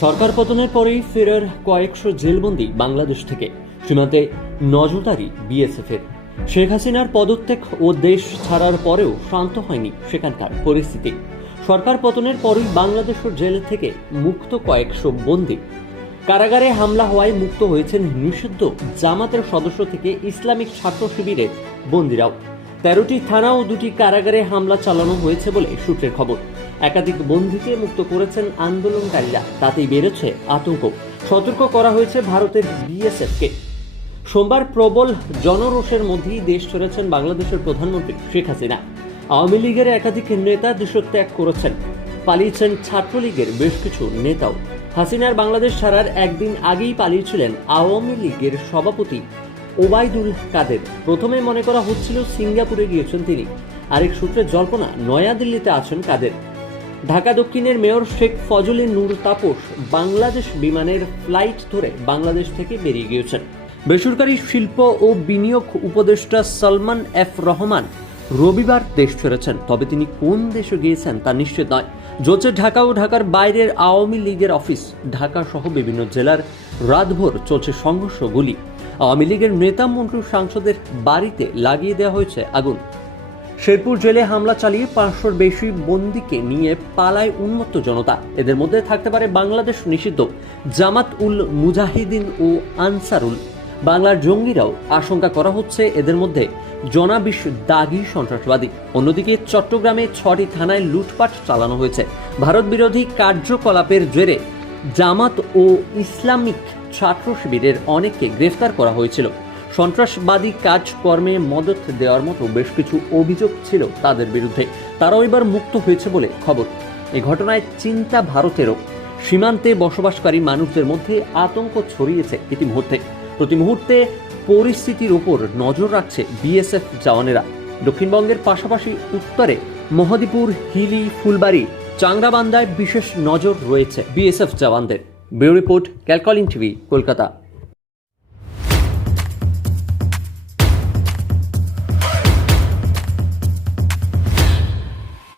সরকার পতনের পরেই ফেরার কয়েকশো জেলবন্দি বাংলাদেশ থেকে। সীমান্তে নজরদারি বিএসএফ এর শেখ হাসিনার পদত্যাগ ও দেশ ছাড়ার পরেও শান্ত হয়নি সেখানকার পরিস্থিতি। সরকার পতনের পরই বাংলাদেশের জেল থেকে মুক্ত কয়েকশো বন্দী। কারাগারে হামলা হওয়ায় মুক্ত হয়েছেন নিষিদ্ধ জামাতের সদস্য থেকে ইসলামিক ছাত্র শিবিরের বন্দিরাও। তেরোটি থানা ও দুটি কারাগারে হামলা চালানো হয়েছে বলে সূত্রের খবর। একাধিক বন্দীকে মুক্ত করেছেন আন্দোলনকারীরা। তাতেই বেড়েছে আতঙ্ক। সতর্ক করা হয়েছে ভারতের বিএসএফকে। সোমবার প্রবল জনরোষের মধ্যেই দেশ ছেড়েছেন বাংলাদেশের প্রধানমন্ত্রী শেখ হাসিনা। আওয়ামী লীগের একাধিক নেতা দেশত্যাগ করেছেন। পালিয়েছেন ছাত্রলীগের বেশ কিছু নেতাও। হাসিনার বাংলাদেশ ছাড়ার একদিন আগেই পালিয়েছিলেন আওয়ামী লীগের সভাপতি ওবায়দুল কাদের। প্রথমে মনে করা হচ্ছিল সিঙ্গাপুরে গিয়েছেন তিনি। আরেক সূত্রে জল্পনা, নয়াদিল্লিতে আছেন কাদের। ঢাকা দক্ষিণের মেয়র শেখ ফজলে নূর তাপস বাংলাদেশ বিমানের ফ্লাইট ধরে বাংলাদেশ থেকে বেরিয়ে গিয়েছেন। বেসরকারি শিল্প ও বিনিয়োগ উপদেষ্টা সলমান এফ রহমান রবিবার দেশ ছেড়েছেন, তবে তিনি কোন দেশে গিয়েছেন তা নিশ্চিত নয়। জ্বলছে ঢাকা ও ঢাকার বাইরের আওয়ামী লীগের অফিস, ঢাকা সহ বিভিন্ন জেলার রাতভর চলছে সংঘর্ষ গুলি আওয়ামী লীগের নেতা মন্ত্রী সাংসদের বাড়িতে লাগিয়ে দেওয়া হয়েছে আগুন। শেরপুর জেলে হামলা চালিয়ে পাঁচশোর বেশি বন্দীকে নিয়ে পালায় উন্মত্ত জনতা। এদের মধ্যে থাকতে পারে বাংলাদেশ নিষিদ্ধ, জামাত উল মুজাহিদিন ও আনসারুল। বাংলার জঙ্গিরাও আশঙ্কা করা হচ্ছে এদের মধ্যে জনাবিশ দাগি সন্ত্রাসবাদী। অন্যদিকে চট্টগ্রামে ছটি থানায় লুটপাট চালানো হয়েছে। ভারত বিরোধী কার্যকলাপের জেরে জামাত ও ইসলামিক ছাত্র শিবিরের অনেককে গ্রেফতার করা হয়েছিল। সন্ত্রাসবাদী কাজকর্মে মদত দেওয়ার মতো বেশ কিছু অভিযোগ ছিল তাদের বিরুদ্ধে। তারাও এবার মুক্ত হয়েছে বলে খবর। এ ঘটনায় চিন্তা ভারতেরও। সীমান্তে বসবাসকারী মানুষদের মধ্যে আতঙ্ক ছড়িয়েছে ইতিমধ্যে। প্রতি মুহূর্তে পরিস্থিতির উপর নজর রাখছে বিএসএফ জওয়ানেরা। দক্ষিণবঙ্গের পাশাপাশি উত্তরে মহদীপুর, হিলি, ফুলবাড়ি চাংরাবান্ধায় বিশেষ নজর রয়েছে বিএসএফ জওয়ানদের। ব্যুরো রিপোর্ট ক্যালকলিং টিভি, কলকাতা।